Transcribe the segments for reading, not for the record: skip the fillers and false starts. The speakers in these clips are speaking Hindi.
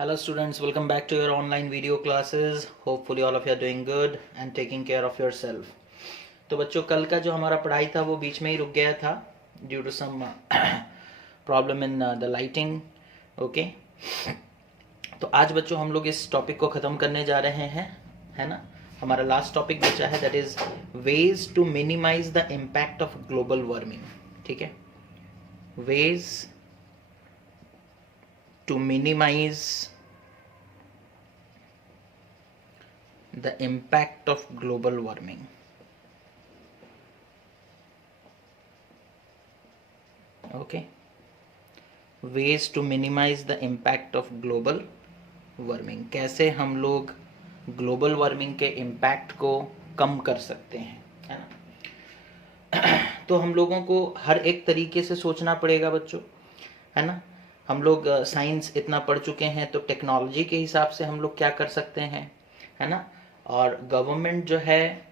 Hello students, welcome back to your online video classes. Hopefully all of you are doing good and taking care of yourself. तो बच्चों कल का जो हमारा पढ़ाई था वो बीच में ही रुक गया था due to some problem in the lighting. Okay, तो आज बच्चों हम लोग इस टॉपिक को ख़त्म करने जा रहे हैं, है ना. हमारा लास्ट टॉपिक बचा है that is ways to minimize the impact of global warming. ठीक है, ways to minimize the impact of global warming. Okay, ways to minimize the impact of global warming. कैसे हम लोग ग्लोबल वार्मिंग के इम्पैक्ट को कम कर सकते हैं, है ना. तो हम लोगों को हर एक तरीके से सोचना पड़ेगा बच्चों, है ना. हम लोग साइंस इतना पढ़ चुके हैं तो टेक्नोलॉजी के हिसाब से हम लोग क्या कर सकते हैं, है ना. और गवर्नमेंट जो है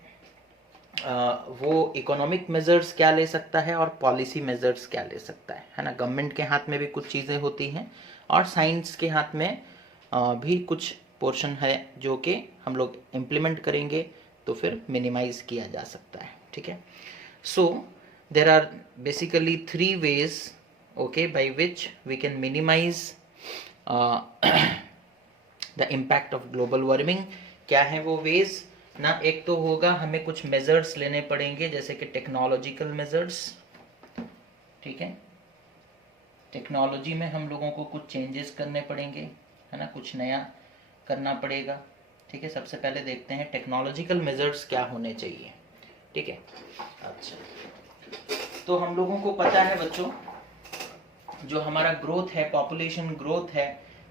वो इकोनॉमिक मेजर्स क्या ले सकता है और पॉलिसी मेजर्स क्या ले सकता है ना. गवर्नमेंट के हाथ में भी कुछ चीज़ें होती हैं और साइंस के हाथ में भी कुछ पोर्शन है जो कि हम लोग इम्प्लीमेंट करेंगे तो फिर मिनिमाइज किया जा सकता है. ठीक है, so there are basically 3 ways, okay, by which we can minimize the impact of global warming. क्या है वो ways ना. एक तो होगा हमें कुछ मेजर्स लेने पड़ेंगे जैसे कि टेक्नोलॉजिकल मेजर्स. ठीक है, टेक्नोलॉजी में हम लोगों को कुछ चेंजेस करने पड़ेंगे, है ना, कुछ नया करना पड़ेगा. ठीक है, सबसे पहले देखते हैं टेक्नोलॉजिकल मेजर्स क्या होने चाहिए. ठीक है, अच्छा, तो हम लोगों को पता है बच्चों जो हमारा ग्रोथ है, पॉपुलेशन ग्रोथ है,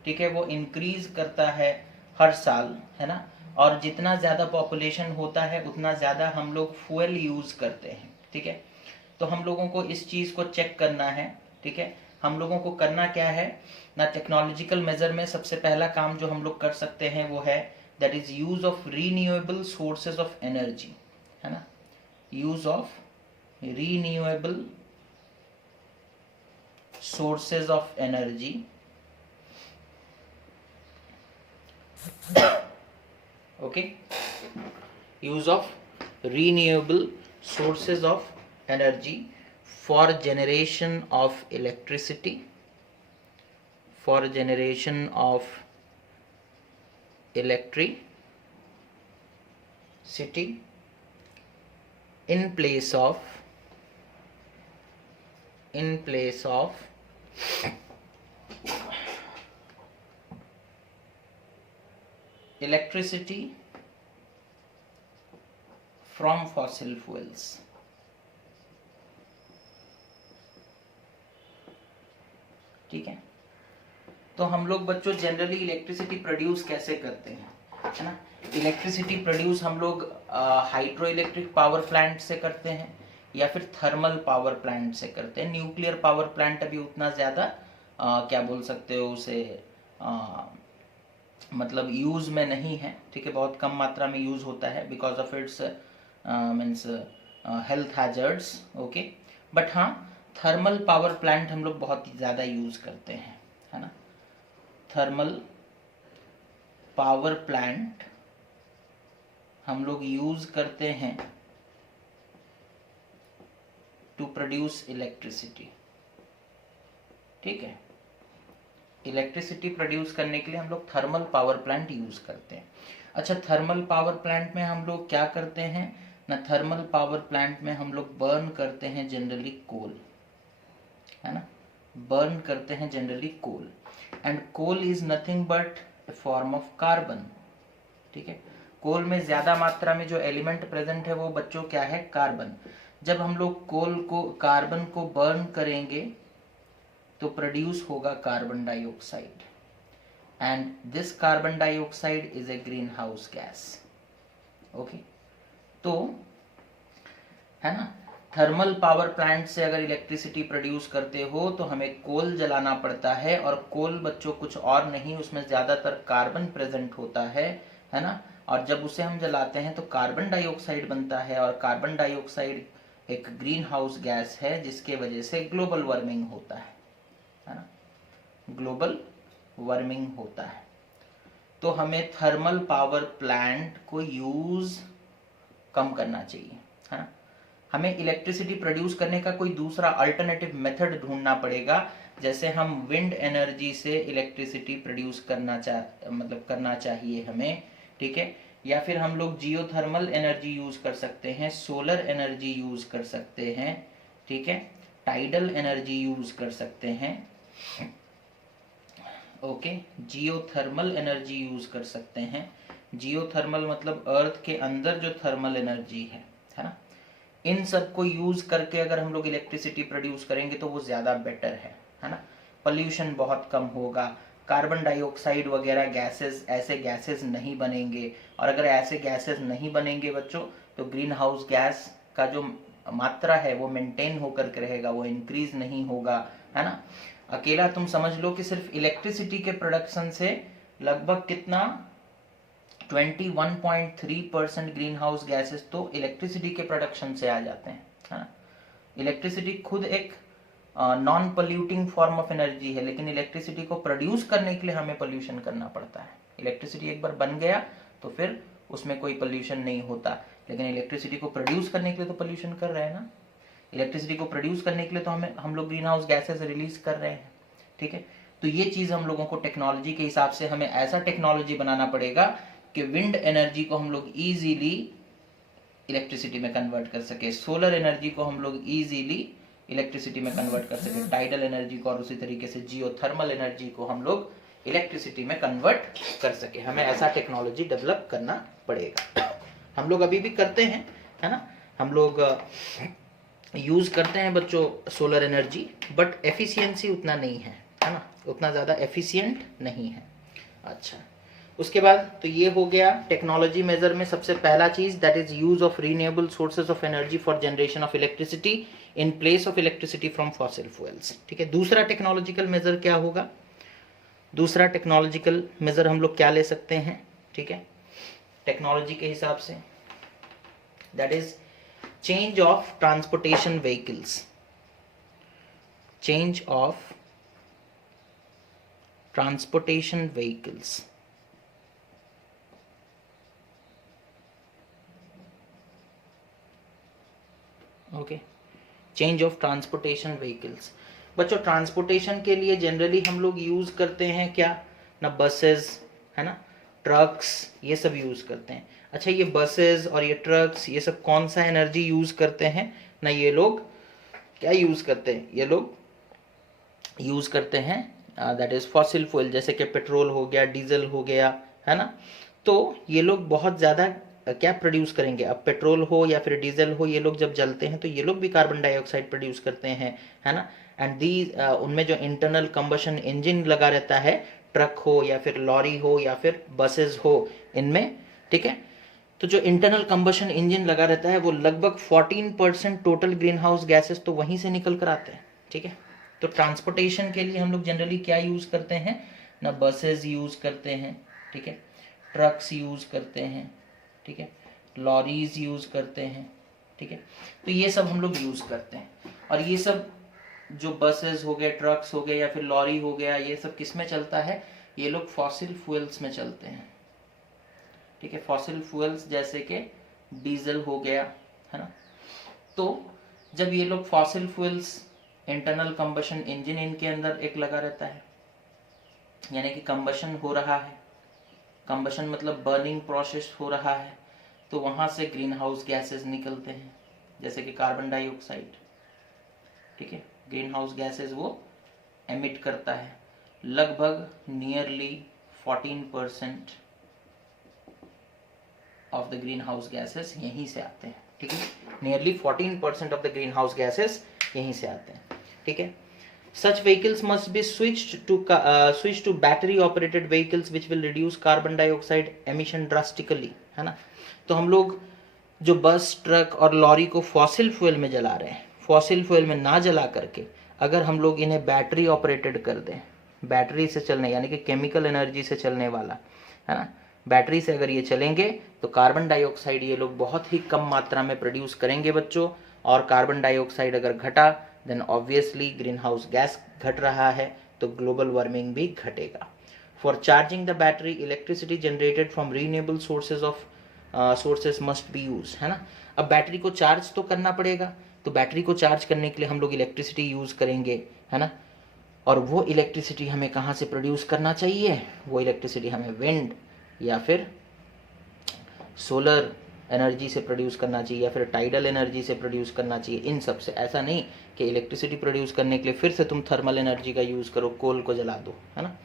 ठीक है, वो इंक्रीज करता है हर साल, है ना. और जितना ज़्यादा पॉपुलेशन होता है उतना ज़्यादा हम लोग फ्यूल यूज़ करते हैं. ठीक है, तो हम लोगों को इस चीज़ को चेक करना है. ठीक है, हम लोगों को करना क्या है ना. टेक्नोलॉजिकल मेजर में सबसे पहला काम जो हम लोग कर सकते हैं वो है that is use of renewable sources of energy, है ना. Use of renewable sources of energy. Okay, use of renewable sources of energy for generation of electricity, for generation of electricity in place of electricity from fossil fuels. ठीक है, तो हम लोग बच्चों जनरली इलेक्ट्रिसिटी प्रोड्यूस कैसे करते हैं, है ना. इलेक्ट्रिसिटी प्रोड्यूस हम लोग हाइड्रो इलेक्ट्रिक पावर प्लांट से करते हैं या फिर थर्मल पावर प्लांट से करते हैं. न्यूक्लियर पावर प्लांट अभी उतना ज़्यादा क्या बोल सकते हो उसे मतलब यूज़ में नहीं है. ठीक है, बहुत कम मात्रा में यूज़ होता है because of its means health hazards. Okay, but हाँ, थर्मल पावर प्लांट हम लोग बहुत ही ज़्यादा यूज़ करते हैं, है ना. थर्मल पावर प्लांट हम लोग यूज़ करते हैं टू प्रोड्यूस इलेक्ट्रिसिटी. ठीक है, इलेक्ट्रिसिटी प्रोड्यूस करने के लिए हम लोग थर्मल पावर प्लांट यूज करते हैं. अच्छा, थर्मल पावर प्लांट में हम लोग क्या करते हैं ना. थर्मल पावर प्लांट में हम लोग बर्न करते हैं जनरली कोल, है ना. बर्न करते हैं generally coal and coal is nothing but a form of carbon. ठीक है, कोल में ज्यादा मात्रा में जो एलिमेंट प्रेजेंट है वो बच्चों क्या है, कार्बन. जब हम लोग कार्बन को बर्न करेंगे तो प्रोड्यूस होगा carbon dioxide and this carbon dioxide is a green house gas. Okay, तो है ना, थर्मल पावर प्लांट से अगर इलेक्ट्रिसिटी प्रोड्यूस करते हो तो हमें कोल जलाना पड़ता है और कोल बच्चों कुछ और नहीं, उसमें ज्यादातर कार्बन प्रेजेंट होता है ना. और जब उसे हम जलाते हैं तो कार्बन डाइऑक्साइड बनता है और कार्बन डाइऑक्साइड एक ग्रीन हाउस गैस है जिसके वजह से ग्लोबल वार्मिंग होता है ना. ग्लोबल वार्मिंग होता है. तो हमें थर्मल पावर प्लांट को यूज कम करना चाहिए, है ना। हमें इलेक्ट्रिसिटी प्रोड्यूस करने का कोई दूसरा अल्टरनेटिव मेथड ढूंढना पड़ेगा, जैसे हम विंड एनर्जी से इलेक्ट्रिसिटी प्रोड्यूस करना चाहिए हमें, ठीक है। या फिर हम लोग जियोथर्मल एनर्जी यूज कर सकते हैं, सोलर एनर्जी यूज कर सकते हैं, ठीक है, टाइडल एनर्जी यूज कर सकते हैं, ओके, जियोथर्मल एनर्जी यूज कर सकते हैं। जियोथर्मल मतलब अर्थ के अंदर जो थर्मल एनर्जी है ना, इन सब को यूज करके अगर हम लोग इलेक्ट्रिसिटी प्रोड्यूस करेंगे तो वो ज्यादा बेटर है ना। पोल्यूशन बहुत कम होगा, कार्बन डाइऑक्साइड वगैरह गैसेस, ऐसे गैसेस नहीं बनेंगे, और अगर ऐसे गैसेस नहीं बनेंगे बच्चों तो ग्रीन हाउस गैस का जो मात्रा है वो मेंटेन होकर के रहेगा, वो इंक्रीज नहीं होगा, है ना। अकेला तुम समझ लो कि सिर्फ इलेक्ट्रिसिटी के प्रोडक्शन से लगभग कितना 21.3% ग्रीन हाउस गैसेस तो इलेक्ट्रिसिटी के प्रोडक्शन से आ जाते हैं, है ना। इलेक्ट्रिसिटी खुद एक non polluting form of energy है, लेकिन इलेक्ट्रिसिटी को प्रोड्यूस करने के लिए हमें पोल्यूशन करना पड़ता है। इलेक्ट्रिसिटी एक बार बन गया तो फिर उसमें कोई पोल्यूशन नहीं होता, लेकिन इलेक्ट्रिसिटी को प्रोड्यूस करने के लिए तो पोल्यूशन कर रहे हैं ना। इलेक्ट्रिसिटी को प्रोड्यूस करने के लिए तो हम लोग ग्रीन हाउस गैसेस रिलीज कर रहे हैं, ठीक है। तो ये चीज हम लोगों को टेक्नोलॉजी के हिसाब से हमें ऐसा टेक्नोलॉजी बनाना पड़ेगा कि विंड एनर्जी को हम लोग इजीली इलेक्ट्रिसिटी में कन्वर्ट कर सके, सोलर एनर्जी को हम लोग इजीली इलेक्ट्रिसिटी में कन्वर्ट कर सके, टाइडल एनर्जी को और उसी तरीके से जियोथर्मल एनर्जी को हम लोग इलेक्ट्रिसिटी में कन्वर्ट कर सके। हमें ऐसा टेक्नोलॉजी डेवलप करना पड़ेगा। हम लोग अभी भी करते हैं, है ना, हम लोग यूज करते हैं बच्चों सोलर एनर्जी, बट एफिशिएंसी उतना नहीं है ना, उतना ज़्यादा एफिशिएंट नहीं है। अच्छा, उसके बाद तो ये हो गया टेक्नोलॉजी मेजर में सबसे पहला चीज, that is use of renewable sources of energy for generation of electricity in place of electricity from fossil fuels, ठीक है। दूसरा टेक्नोलॉजिकल मेजर क्या होगा, दूसरा टेक्नोलॉजिकल मेजर हम लोग क्या ले सकते हैं, ठीक है, टेक्नोलॉजी के हिसाब से, that is change of transportation vehicles, change of transportation vehicles, okay, change of transportation vehicles. बच्चों ट्रांसपोर्टेशन के लिए जनरली हम लोग यूज करते हैं क्या ना, बसेस, है ना, ट्रक्स, ये सब यूज करते हैं। अच्छा, ये बसेस और ये ट्रक्स ये सब कौन सा एनर्जी यूज करते हैं ना, ये लोग क्या यूज करते हैं, ये लोग यूज करते हैं दैट इज फॉसिल फ्यूल, जैसे कि पेट्रोल हो गया, डीजल हो गया, है ना। तो ये लोग बहुत ज़्यादा क्या प्रोड्यूस करेंगे, अब पेट्रोल हो या फिर डीजल हो, ये लोग जब जलते हैं तो ये लोग भी कार्बन डाइऑक्साइड प्रोड्यूस करते हैं, है ना। एंड उनमें जो इंटरनल कंबशन इंजन लगा रहता है, ट्रक हो या फिर लॉरी हो या फिर बसेस हो, इनमें, ठीक है, तो जो इंटरनल कंबशन इंजन लगा रहता है वो लगभग 14% टोटल ग्रीन हाउस गैसेस तो वहीं से निकल कर आते हैं, ठीक है। तो ट्रांसपोर्टेशन के लिए हम लोग जनरली क्या यूज करते हैं ना, बसेस यूज करते हैं, ठीक है, ट्रक्स यूज करते हैं, ठीक है, लॉरीज यूज करते हैं, ठीक है। तो ये सब हम लोग यूज करते हैं, और ये सब जो बसेस हो गए, ट्रक्स हो गए या फिर लॉरी हो गया, ये सब किस में चलता है, ये लोग फॉसिल फ्यूल्स में चलते हैं, ठीक है। फॉसिल फ्यूल्स जैसे कि डीजल हो गया, है ना। तो जब ये लोग fossil fuels, internal combustion engine इनके अंदर एक लगा रहता है, यानी कि कंबशन हो रहा है, कंबशन मतलब बर्निंग प्रोसेस हो रहा है, तो वहां से ग्रीन हाउस गैसेस निकलते हैं, जैसे कि कार्बन डाइऑक्साइड, ठीक है, ग्रीन हाउस गैसेस वो एमिट करता है। लगभग nearly 14% of the green house gases यहीं से आते हैं, ठीक है, nearly 14% of the green house gases यहीं से आते हैं, ठीक है। Such vehicles must be switched to battery operated vehicles which will reduce carbon dioxide emission drastically, है ना। तो हम लोग जो बस, ट्रक और लॉरी को फॉसिल फ्यूल में जला रहे हैं, फॉसिल फ्यूल में ना जला करके अगर हम लोग इन्हें बैटरी ऑपरेटेड कर दें, बैटरी से चलने यानी कि केमिकल एनर्जी से चलने वाला, है ना, बैटरी से अगर ये चलेंगे तो कार्बन डाइऑक्साइड ये लोग बहुत ही कम मात्रा में प्रोड्यूस करेंगे बच्चों, और कार्बन डाइऑक्साइड अगर घटा then obviously greenhouse gas घट रहा है तो ग्लोबल वार्मिंग भी घटेगा। For charging the battery electricity generated from renewable sources must be use, है ना। अब बैटरी को चार्ज तो करना पड़ेगा, तो बैटरी को चार्ज करने के लिए हम लोग इलेक्ट्रिसिटी यूज करेंगे, है ना। और वो इलेक्ट्रिसिटी हमें कहाँ से प्रोड्यूस करना चाहिए, वो इलेक्ट्रिसिटी हमें विंड या फिर सोलर एनर्जी से प्रोड्यूस करना चाहिए या फिर टाइडल एनर्जी से प्रोड्यूस करना चाहिए। इन सब से, ऐसा नहीं कि इलेक्ट्रिसिटी प्रोड्यूस करने के लिए फिर से तुम थर्मल एनर्जी का यूज़ करो, कोल को जला दो, है ना।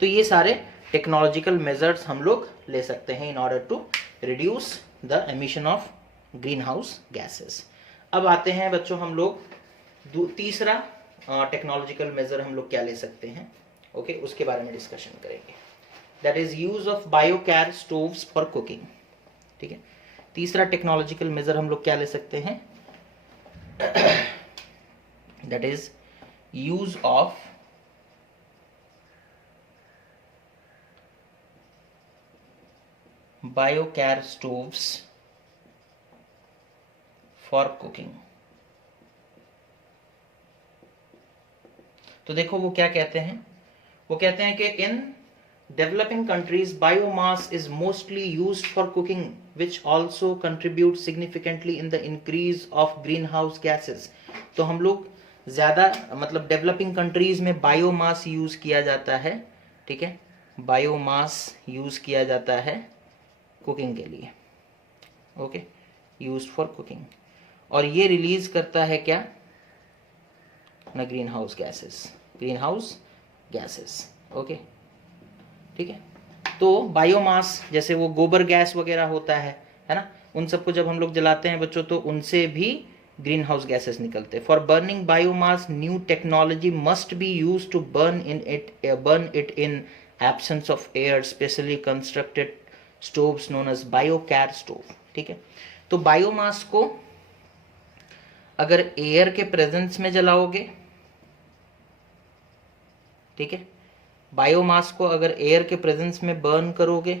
तो ये सारे टेक्नोलॉजिकल मेजर्स हम लोग ले सकते हैं in order to reduce the emission of greenhouse gases. अब आते हैं बच्चों हम लोग तीसरा टेक्नोलॉजिकल मेजर हम लोग क्या ले सकते हैं, ओके, उसके बारे में डिस्कशन करेंगे। That is use of biogas stoves for cooking, ठीक है। तीसरा टेक्नोलॉजिकल मेजर हम लोग क्या ले सकते हैं, that is use of biogas stoves for cooking. तो देखो वो क्या कहते हैं, वो कहते हैं कि in developing countries biomass is mostly used for cooking which also contribute significantly in the increase of greenhouse gases। तो हम लोग ज़्यादा मतलब डेवलपिंग कंट्रीज में बायोमास यूज़ किया जाता है, ठीक है, बायोमास यूज़ किया जाता है कुकिंग के लिए, ओके, यूज्ड फॉर कुकिंग। और ये रिलीज करता है क्या ना, ग्रीन हाउस गैसेस, ओके, ठीक है। तो बायोमास जैसे वो गोबर गैस वगैरह होता है ना, उन सबको जब हम लोग जलाते हैं बच्चों तो उनसे भी ग्रीन हाउस गैसेस निकलते हैं। For burning biomass new technology must be use to burn it in absence of air, specially constructed stoves known as biogas stove, ठीक है। तो बायोमास को अगर एयर के प्रेजेंस में जलाओगे, ठीक है, बायोमास को अगर एयर के प्रेजेंस में बर्न करोगे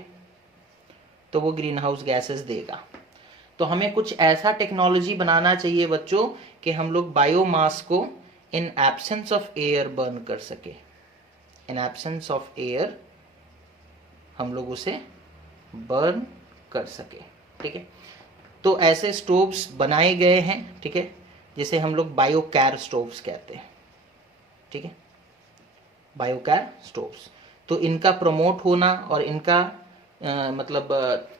तो वो ग्रीन हाउस गैसेस देगा। तो हमें कुछ ऐसा टेक्नोलॉजी बनाना चाहिए बच्चों कि हम लोग बायोमास को इन एब्सेंस ऑफ एयर बर्न कर सके, इन एब्सेंस ऑफ एयर हम लोग उसे बर्न कर सके, ठीक है। तो ऐसे स्टोव्स बनाए गए हैं, ठीक है, जिसे हम लोग बायोगैस स्टोव्स कहते हैं, ठीक है, बायोगैस स्टोव्स। तो इनका प्रमोट होना और इनका मतलब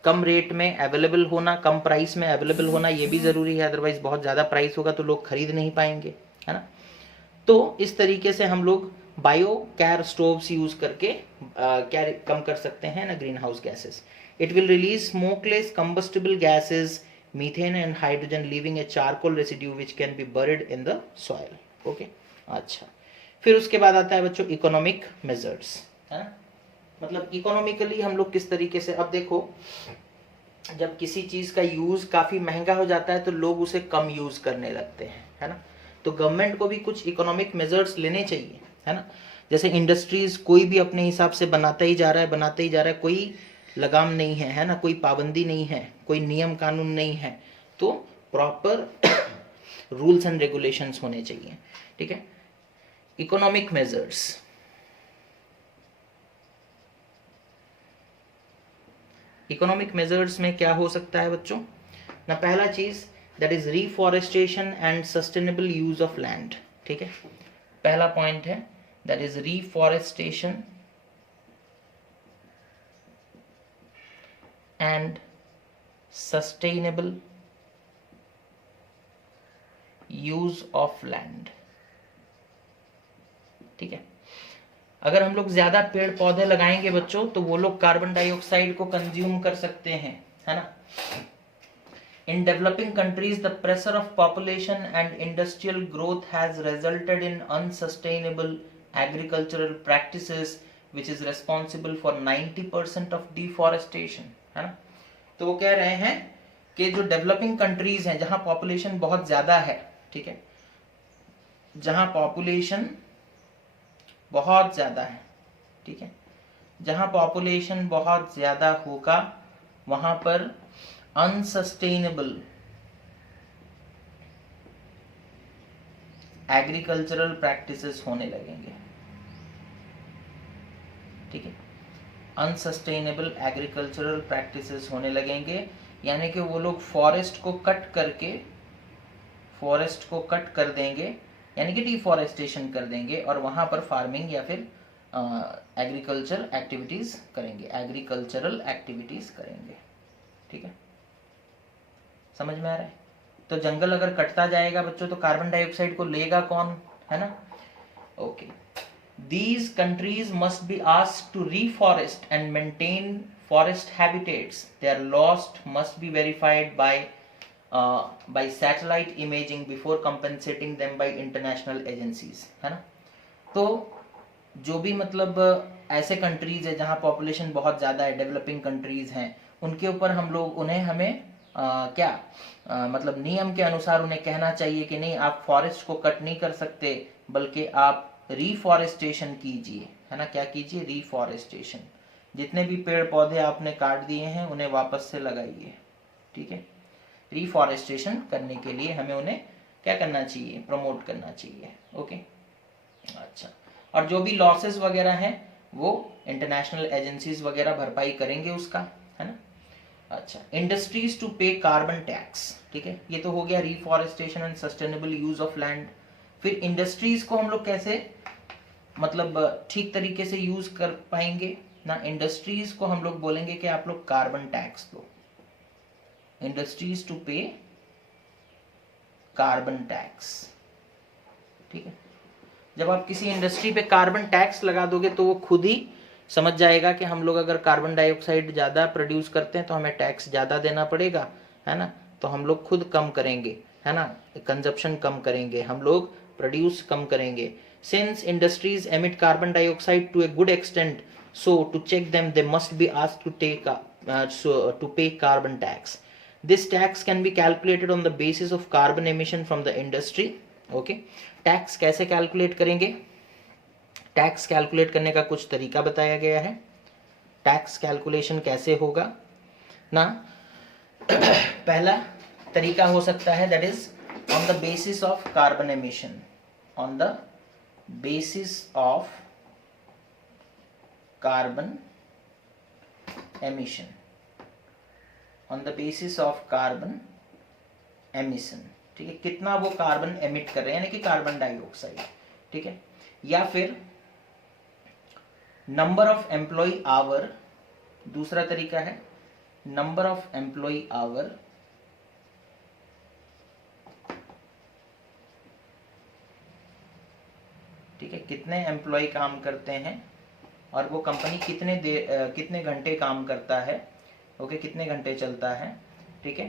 कम रेट में अवेलेबल होना, कम प्राइस में अवेलेबल होना, ये भी ज़रूरी है, अदरवाइज बहुत ज़्यादा प्राइस होगा तो लोग खरीद नहीं पाएंगे, है ना। तो इस तरीके से हम लोग बायोगैस स्टोव्स यूज़ करके क्या कम कर सकते हैं ना green house gases. It will release smokeless combustible gases, methane and hydrogen, leaving A charcoal residue which can be bird in the soil, okay. अच्छा, फिर उसके बाद आता है बच्चों इकोनॉमिक मेजर्स, है ना। मतलब इकोनॉमिकली हम लोग किस तरीके से, अब देखो जब किसी चीज़ का यूज़ काफ़ी महंगा हो जाता है तो लोग उसे कम यूज़ करने लगते हैं, है ना। तो गवर्नमेंट को भी कुछ इकोनॉमिक मेजर्स लेने चाहिए, है ना। जैसे इंडस्ट्रीज कोई भी अपने हिसाब से बनाता ही जा रहा है, कोई लगाम नहीं है ना, कोई पाबंदी नहीं है, कोई नियम कानून नहीं है, तो प्रॉपर रूल्स एंड रेगुलेशंस होने चाहिए, ठीक है। इकोनॉमिक मेजर्स, इकोनॉमिक मेजर्स में क्या हो सकता है बच्चों ना, पहला चीज that is reforestation and sustainable use of land, ठीक है। पहला पॉइंट है that is reforestation and sustainable use of land, ठीक है। अगर हम लोग ज्यादा पेड़ पौधे लगाएंगे बच्चों तो वो लोग कार्बन डाइऑक्साइड को कंज्यूम कर सकते हैं, है ना। In developing countries the pressure of population and industrial growth has resulted in unsustainable agricultural practices which is responsible for 90% of deforestation, है ना। तो वो कह रहे हैं कि जो डेवलपिंग कंट्रीज हैं जहां पॉपुलेशन बहुत ज्यादा है, ठीक है, जहां पॉपुलेशन बहुत ज्यादा है, ठीक है, जहां पॉपुलेशन बहुत ज्यादा होगा वहां पर अनसस्टेनेबल एग्रीकल्चरल प्रैक्टिसेस होने लगेंगे, ठीक है। अनसस्टेनेबल एग्रीकल्चरल प्रैक्टिसेस होने लगेंगे, यानी कि वो लोग फॉरेस्ट को कट कर देंगे, यानी कि डिफॉरेस्टेशन कर देंगे और वहाँ पर फार्मिंग या फिर एग्रीकल्चरल एक्टिविटीज़ करेंगे। ठीक है, समझ में आ रहा है? तो जंगल अगर कटता जाएगा बच्चों तो कार्बन डाइऑक्साइड को लेगा कौन, है ना? Okay, these countries must be asked to reforest and maintain forest habitats. Their loss must be verified by satellite imaging before compensating them by international agencies, है ना? तो जो भी मतलब ऐसे कंट्रीज है जहाँ पॉपुलेशन बहुत ज़्यादा है, डेवलपिंग कंट्रीज हैं, उनके ऊपर हमें मतलब नियम के अनुसार उन्हें कहना चाहिए कि नहीं, आप फॉरेस्ट को कट नहीं कर सकते, बल्कि आप रिफॉरेस्टेशन कीजिए, है ना? क्या कीजिए? रिफॉरेस्टेशन। जितने भी पेड़ पौधे आपने काट दिए हैं उन्हें वापस से लगाइए। ठीक है, रिफॉरेस्टेशन करने के लिए हमें उन्हें क्या करना चाहिए? प्रमोट करना चाहिए। ओके, अच्छा, और जो भी लॉसेस वगैरह हैं वो इंटरनेशनल एजेंसीज वगैरह भरपाई करेंगे उसका, है ना? अच्छा, इंडस्ट्रीज टू पे कार्बन टैक्स। ठीक है, ये तो हो गया reforestation and sustainable use of land. फिर इंडस्ट्रीज को हम लोग कैसे मतलब ठीक तरीके से यूज कर पाएंगे ना? इंडस्ट्रीज को हम लोग बोलेंगे कि आप लोग कार्बन टैक्स दो, इंडस्ट्रीज टू पे कार्बन टैक्स। ठीक है, जब आप किसी इंडस्ट्री पे कार्बन टैक्स लगा दोगे तो वो खुद ही समझ जाएगा कि हम लोग अगर कार्बन डाइऑक्साइड ज़्यादा प्रोड्यूस करते हैं तो हमें टैक्स ज़्यादा देना पड़ेगा, है ना? तो हम लोग खुद कम करेंगे, है ना? कंजप्शन कम करेंगे, हम लोग प्रोड्यूस कम करेंगे। Since industries emit carbon dioxide to a good extent, so to check them they must be asked to pay carbon tax. This tax can be calculated on the basis of carbon emission from the industry. Okay, tax कैसे कैलकुलेट करेंगे? टैक्स कैलकुलेट करने का कुछ तरीका बताया गया है। टैक्स कैलकुलेशन कैसे होगा ना? पहला तरीका हो सकता है that is on the basis of carbon emission, on the basis of carbon emission, on the basis of carbon emission। ठीक है, कितना वो कार्बन एमिट कर रहे हैं, यानी कि कार्बन डाइऑक्साइड। ठीक है, या फिर नंबर ऑफ एम्प्लॉय आवर, दूसरा तरीका है नंबर ऑफ एम्प्लॉय आवर ठीक है, कितने एम्प्लॉय काम करते हैं और वो कंपनी कितने घंटे काम करता है, ओके, कितने घंटे चलता है। ठीक है,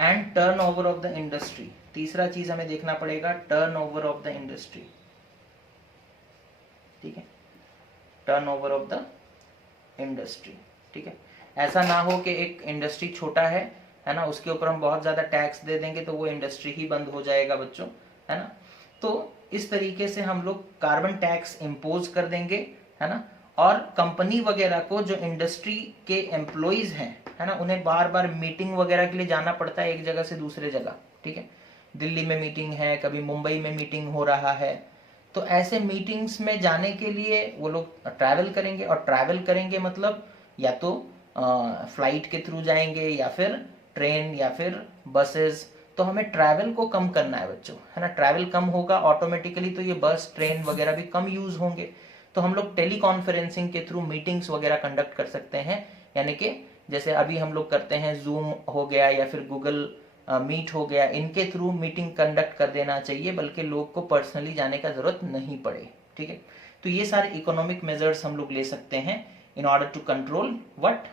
and turn over of the industry, तीसरा चीज हमें देखना पड़ेगा turn over of the industry. ठीक है, turn over of the industry. ठीक है, ऐसा ना हो कि एक इंडस्ट्री छोटा है ना, उसके ऊपर हम बहुत ज्यादा टैक्स दे देंगे तो वो इंडस्ट्री ही बंद हो जाएगा बच्चों, है ना? तो इस तरीके से हम लोग कार्बन टैक्स इम्पोज कर देंगे, है ना? और कंपनी वगैरह को जो इंडस्ट्री के एम्प्लॉइज हैं, है ना, उन्हें बार बार मीटिंग वगैरह के लिए जाना पड़ता है एक जगह से दूसरे जगह। ठीक है, दिल्ली में मीटिंग है, कभी मुंबई में मीटिंग हो रहा है, तो ऐसे मीटिंग्स में जाने के लिए वो लोग ट्रैवल करेंगे, और ट्रैवल करेंगे मतलब या तो फ्लाइट के थ्रू जाएंगे या फिर ट्रेन या फिर बसेस। तो हमें ट्रैवल को कम करना है बच्चों, है ना? ट्रैवल कम होगा ऑटोमेटिकली तो ये बस ट्रेन वगैरह भी कम यूज होंगे। तो हम लोग टेली कॉन्फ्रेंसिंग के थ्रू मीटिंग्स वगैरह कंडक्ट कर सकते हैं, यानी कि जैसे अभी हम लोग करते हैं, जूम हो गया या फिर गूगल मीट हो गया, इनके थ्रू मीटिंग कंडक्ट कर देना चाहिए, बल्कि लोग को पर्सनली जाने का जरूरत नहीं पड़े। ठीक है, तो ये सारे इकोनॉमिक मेजर्स हम लोग ले सकते हैं in order to control what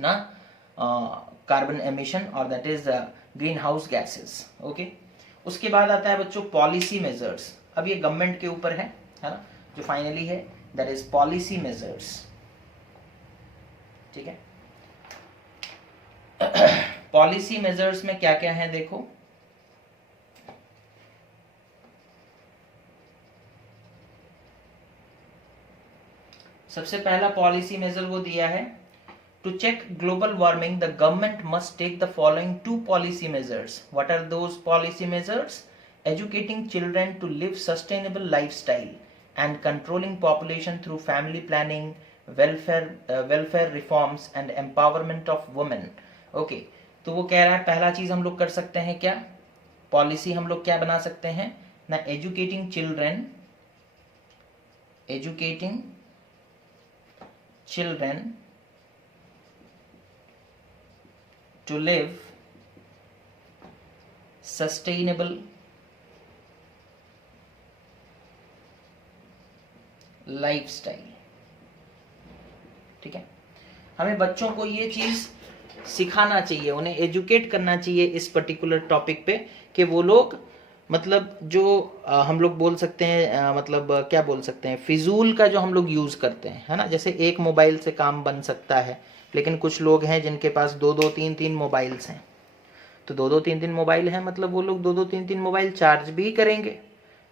ना कार्बन एमिशन, और that is greenhouse gases. Okay, उसके बाद आता है बच्चों पॉलिसी मेजर्स। अब ये गवर्नमेंट के ऊपर है ना, जो फाइनली है दैट इज पॉलिसी मेजर्स। ठीक है, पॉलिसी मेजर्स में क्या क्या है देखो। सबसे पहला पॉलिसी मेजर वो दिया है, to check global warming the government must take the following 2 policy measures. What are those policy measures? Educating children to live sustainable lifestyle and controlling population through family planning, welfare reforms and empowerment of women. Okay, तो वो कह रहा है पहला चीज हम लोग कर सकते हैं क्या, पॉलिसी हम लोग क्या बना सकते हैं ना, educating children to live sustainable lifestyle। ठीक है, हमें बच्चों को ये चीज सिखाना चाहिए, उन्हें एजुकेट करना चाहिए इस पर्टिकुलर टॉपिक पे कि वो लोग मतलब जो हम लोग बोल सकते हैं मतलब क्या बोल सकते हैं, फिजूल का जो हम लोग यूज करते हैं, है ना, जैसे एक मोबाइल से काम बन सकता है, लेकिन कुछ लोग हैं जिनके पास 2-2 3-3 मोबाइल्स हैं, तो 2-2 3-3 मोबाइल हैं, मतलब वो लोग 2-2 3-3 मोबाइल चार्ज भी करेंगे,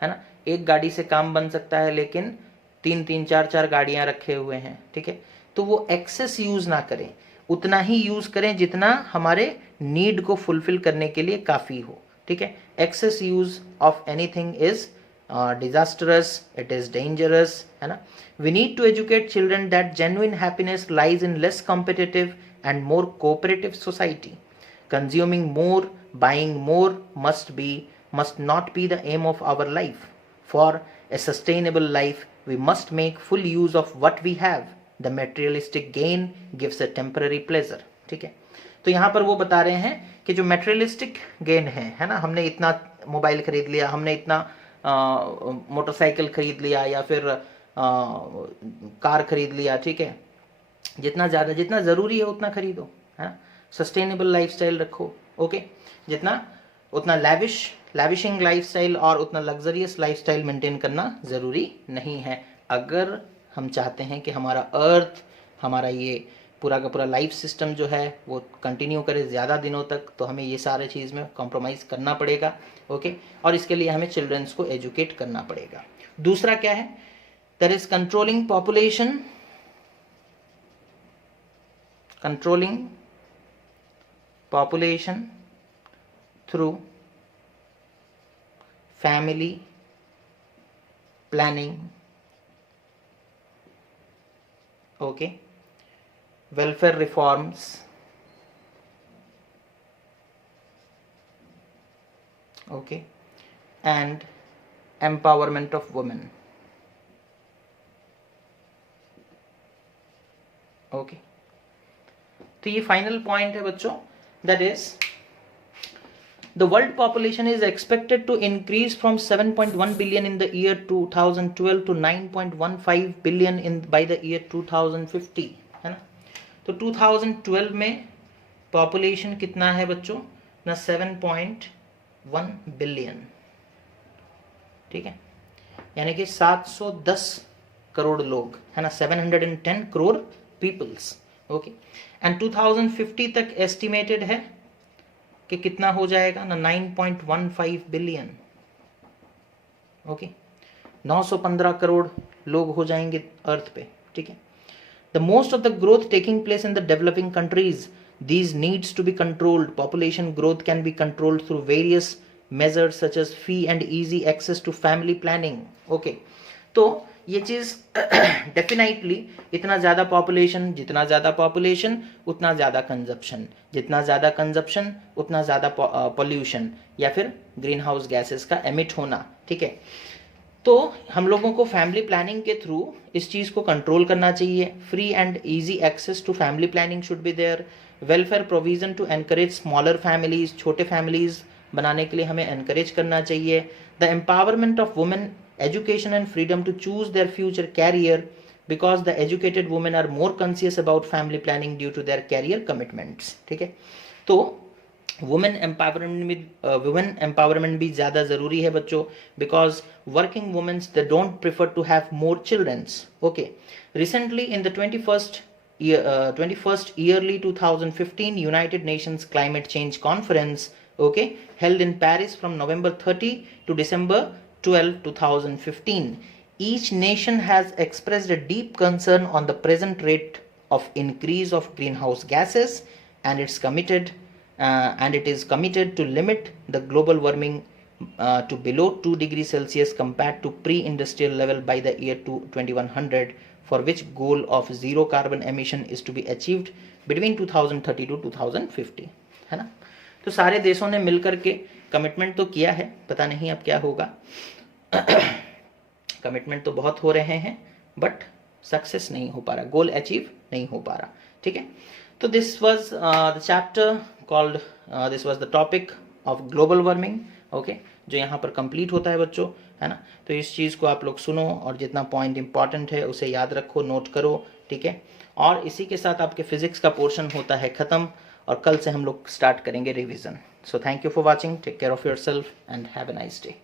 है ना। एक गाड़ी से काम बन सकता है, लेकिन 3-3 4-4 गाड़ियां रखे हुए हैं, ठीक है। तो वो एक्सेस यूज ना करें, उतना ही यूज करें जितना हमारे नीड को फुलफिल करने के लिए काफी हो, ठीक है। Excess use of anything is disastrous, it is dangerous, है ना। We need to educate children that genuine happiness lies in less competitive and more cooperative society. Consuming more, buying more must not be the aim of our life. For a sustainable life, we must make full use of what we have. The materialistic gain gives a temporary pleasure. ठीक है, तो यहाँ पर वो बता रहे हैं कि जो मेटेरियलिस्टिक गेन है ना, हमने इतना मोबाइल खरीद लिया, हमने इतना मोटरसाइकिल खरीद लिया, या फिर कार खरीद लिया, ठीक है, जितना ज़रूरी है उतना खरीदो, है ना। सस्टेनेबल लाइफस्टाइल रखो, ओके, जितना उतना लैविशिंग लाइफस्टाइल और उतना लग्जरियस लाइफस्टाइल मेंटेन करना ज़रूरी नहीं है। अगर हम चाहते हैं कि हमारा अर्थ, हमारा ये पूरा का पूरा लाइफ सिस्टम जो है वो कंटिन्यू करे ज़्यादा दिनों तक, तो हमें ये सारे चीज़ में कॉम्प्रोमाइज़ करना पड़ेगा, ओके। और इसके लिए हमें चिल्ड्रंस को एजुकेट करना पड़ेगा। दूसरा क्या है, there is controlling population through family planning, okay, welfare reforms, okay, and empowerment of women, okay. तो ये फाइनल पॉइंट है बच्चों, that is the world population is expected to increase from 7.1 billion in the year 2012 to 9.15 billion in by the year 2050, है ना। तो 2012 में पॉपुलेशन कितना है बच्चों ना, 7.1 बिलियन, ठीक है, यानी कि 710 करोड़ लोग, है ना, 710 करोड़ पीपल्स, ओके। एंड 2050 तक एस्टिमेटेड है कि कितना हो जाएगा ना, 9.15 बिलियन, ओके, 915 करोड़ लोग हो जाएंगे अर्थ पे, ठीक है। The most of the growth taking place in the developing countries, these needs to be controlled. Population growth can be controlled through various measures such as free and easy access to family planning, okay। तो ये चीज डेफिनेटली इतना ज्यादा पॉपुलेशन, जितना ज्यादा पॉपुलेशन उतना ज्यादा कंजप्शन, जितना ज्यादा कंजप्शन उतना ज्यादा पॉल्यूशन या फिर ग्रीन हाउस गैसेस का एमिट होना, ठीक है। तो हम लोगों को फैमिली प्लानिंग के थ्रू इस चीज को कंट्रोल करना चाहिए। Free and easy access to family planning should be there. Welfare provision to encourage smaller families, छोटे फैमिलीज बनाने के लिए हमें एनकरेज करना चाहिए। The empowerment of women, education and freedom to choose their future career, because the educated women are more conscious about family planning due to their career commitments, ठीक है। तो वुमेन एम्पावरमेंट भी ज़्यादा ज़रूरी है बच्चों, because working womens they don't prefer to have more childrens, okay. Recently in the 21st yearly 2015 United Nations Climate Change Conference, okay, held in Paris from November 30 to December 12, 2015. Each nation has expressed a deep concern on the present rate of increase of greenhouse gases, and it is committed to limit the global warming to below 2 degrees Celsius compared to pre-industrial level by the year 2100 for which goal of zero carbon emission is to be achieved between 2030 to 2050, है ना। तो सारे देशों ने मिलकर के कमिटमेंट तो किया है, पता नहीं अब क्या होगा। कमिटमेंट तो बहुत हो रहे हैं बट सक्सेस नहीं हो पा रहा, गोल अचीव नहीं हो पा रहा, ठीक है। तो this was the chapter called, this was the topic of global warming, okay, जो यहाँ पर कंप्लीट होता है बच्चों, है ना। तो इस चीज़ को आप लोग सुनो और जितना पॉइंट इंपॉर्टेंट है उसे याद रखो, नोट करो, ठीक है। और इसी के साथ आपके फिजिक्स का पोर्शन होता है ख़त्म और कल से हम लोग स्टार्ट करेंगे revision. So thank you for watching, take care of your self and have a nice day.